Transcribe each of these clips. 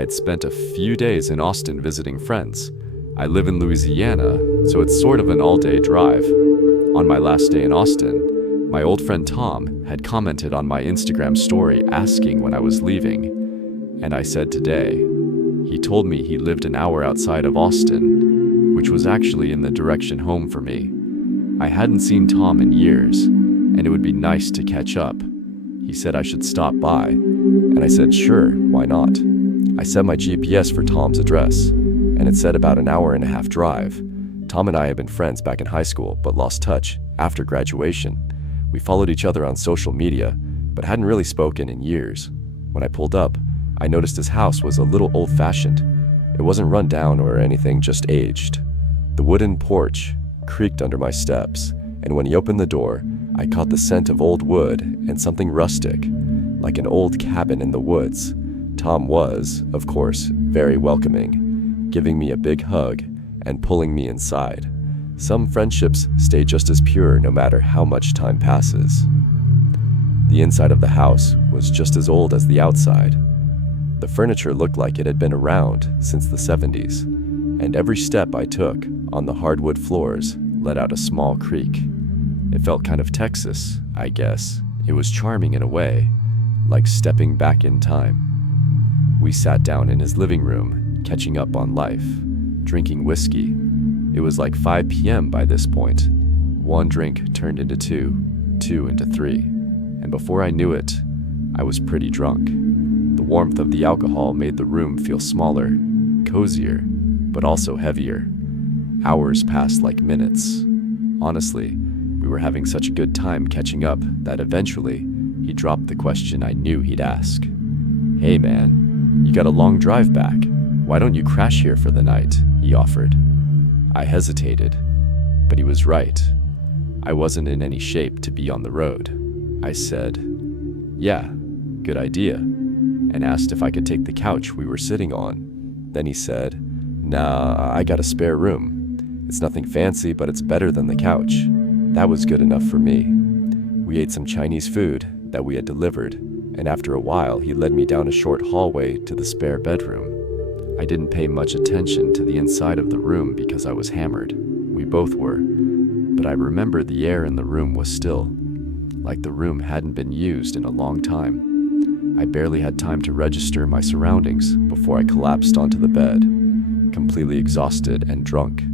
had spent a few days in Austin visiting friends. I live in Louisiana, so it's sort of an all-day drive. On my last day in Austin, my old friend Tom had commented on my Instagram story asking when I was leaving, and I said today. He told me he lived an hour outside of Austin, which was actually in the direction home for me. I hadn't seen Tom in years, and it would be nice to catch up. He said I should stop by, and I said sure, why not? I set my GPS for Tom's address, and it said about an hour-and-a-half drive. Tom and I had been friends back in high school, but lost touch after graduation. We followed each other on social media, but hadn't really spoken in years. When I pulled up, I noticed his house was a little old-fashioned. It wasn't run down or anything, just aged. The wooden porch creaked under my steps, and when he opened the door, I caught the scent of old wood and something rustic, like an old cabin in the woods. Tom was, of course, very welcoming, giving me a big hug and pulling me inside. Some friendships stay just as pure no matter how much time passes. The inside of the house was just as old as the outside. The furniture looked like it had been around since the 70s, and every step I took on the hardwood floors let out a small creak. It felt kind of Texas, I guess. It was charming in a way, like stepping back in time. We sat down in his living room, catching up on life, drinking whiskey. It was like 5 p.m. by this point. One drink turned into two into three, and before I knew it, I was pretty drunk. The warmth of the alcohol made the room feel smaller, cozier, but also heavier. Hours passed like minutes. Honestly, we were having such a good time catching up that eventually, he dropped the question I knew he'd ask. "Hey man, you got a long drive back. Why don't you crash here for the night?" he offered. I hesitated, but he was right. I wasn't in any shape to be on the road. I said, "Yeah, good idea," and asked if I could take the couch we were sitting on. Then he said, "Nah, I got a spare room. It's nothing fancy, but it's better than the couch." That was good enough for me. We ate some Chinese food that we had delivered, and after a while, he led me down a short hallway to the spare bedroom. I didn't pay much attention to the inside of the room because I was hammered. We both were, but I remember the air in the room was still, like the room hadn't been used in a long time. I barely had time to register my surroundings before I collapsed onto the bed, completely exhausted and drunk.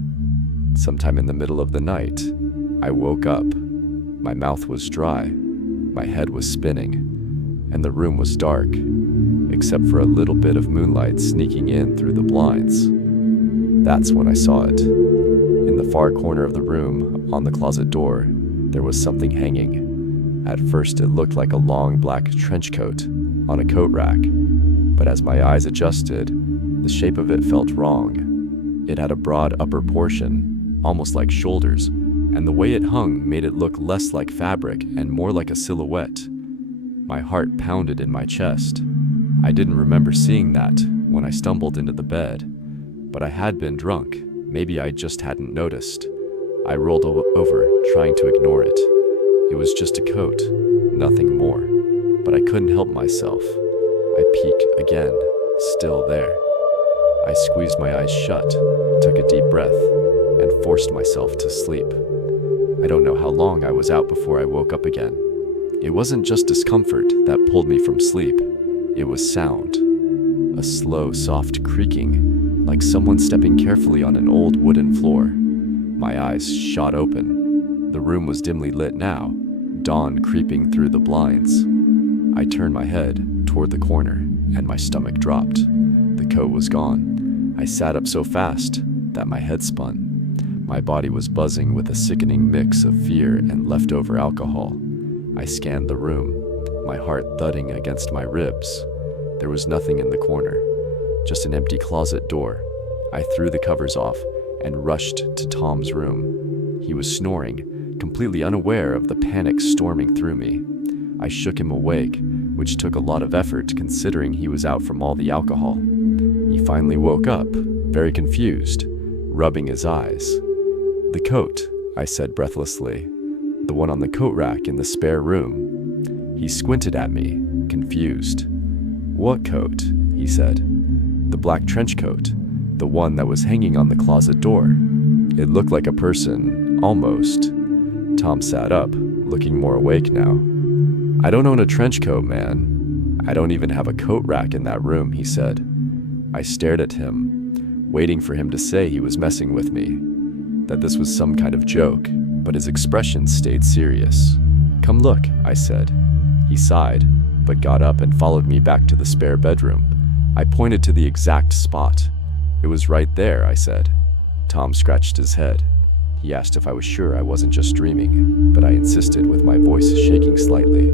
Sometime in the middle of the night, I woke up. My mouth was dry, my head was spinning, and the room was dark, except for a little bit of moonlight sneaking in through the blinds. That's when I saw it. In the far corner of the room, on the closet door, there was something hanging. At first it looked like a long black trench coat on a coat rack, but as my eyes adjusted, the shape of it felt wrong. It had a broad upper portion, almost like shoulders, and the way it hung made it look less like fabric and more like a silhouette. My heart pounded in my chest. I didn't remember seeing that when I stumbled into the bed, but I had been drunk. Maybe I just hadn't noticed. I rolled over, trying to ignore it. It was just a coat, nothing more, but I couldn't help myself. I peeked again, still there. I squeezed my eyes shut, took a deep breath, and forced myself to sleep. I don't know how long I was out before I woke up again. It wasn't just discomfort that pulled me from sleep. It was sound. A slow, soft creaking, like someone stepping carefully on an old wooden floor. My eyes shot open. The room was dimly lit now, dawn creeping through the blinds. I turned my head toward the corner, and my stomach dropped. The coat was gone. I sat up so fast that my head spun. My body was buzzing with a sickening mix of fear and leftover alcohol. I scanned the room, my heart thudding against my ribs. There was nothing in the corner, just an empty closet door. I threw the covers off and rushed to Tom's room. He was snoring, completely unaware of the panic storming through me. I shook him awake, which took a lot of effort considering he was out from all the alcohol. He finally woke up, very confused, rubbing his eyes. "The coat," I said breathlessly. "The one on the coat rack in the spare room." He squinted at me, confused. "What coat?" he said. The black trench coat, the one that was hanging on the closet door. It looked like a person, almost. Tom sat up, looking more awake now. I don't own a trench coat, man. I don't even have a coat rack in that room, he said. I stared at him, waiting for him to say he was messing with me, that this was some kind of joke, but his expression stayed serious. Come look, I said. He sighed, but got up and followed me back to the spare bedroom. I pointed to the exact spot. It was right there, I said. Tom scratched his head. He asked if I was sure I wasn't just dreaming, but I insisted with my voice shaking slightly.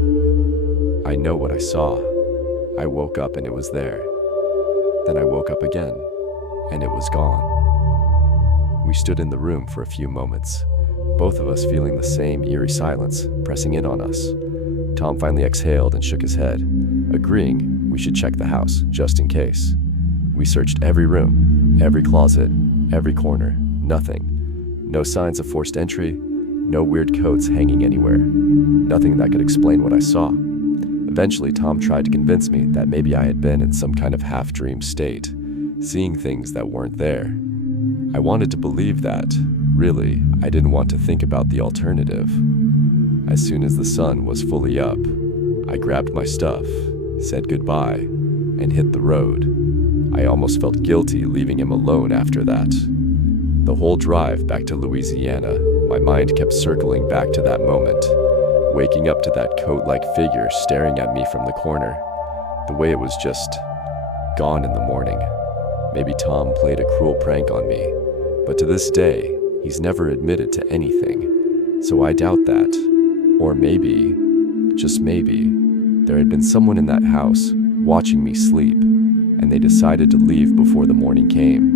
I know what I saw. I woke up and it was there. Then I woke up again, and it was gone. We stood in the room for a few moments, both of us feeling the same eerie silence pressing in on us. Tom finally exhaled and shook his head, agreeing we should check the house, just in case. We searched every room, every closet, every corner. Nothing. No signs of forced entry, no weird coats hanging anywhere. Nothing that could explain what I saw. Eventually, Tom tried to convince me that maybe I had been in some kind of half-dream state, seeing things that weren't there. I wanted to believe that. Really, I didn't want to think about the alternative. As soon as the sun was fully up, I grabbed my stuff, said goodbye, and hit the road. I almost felt guilty leaving him alone after that. The whole drive back to Louisiana, my mind kept circling back to that moment, waking up to that coat-like figure staring at me from the corner, the way it was just gone in the morning. Maybe Tom played a cruel prank on me, but to this day, he's never admitted to anything, so I doubt that. Or maybe, just maybe, there had been someone in that house watching me sleep, and they decided to leave before the morning came.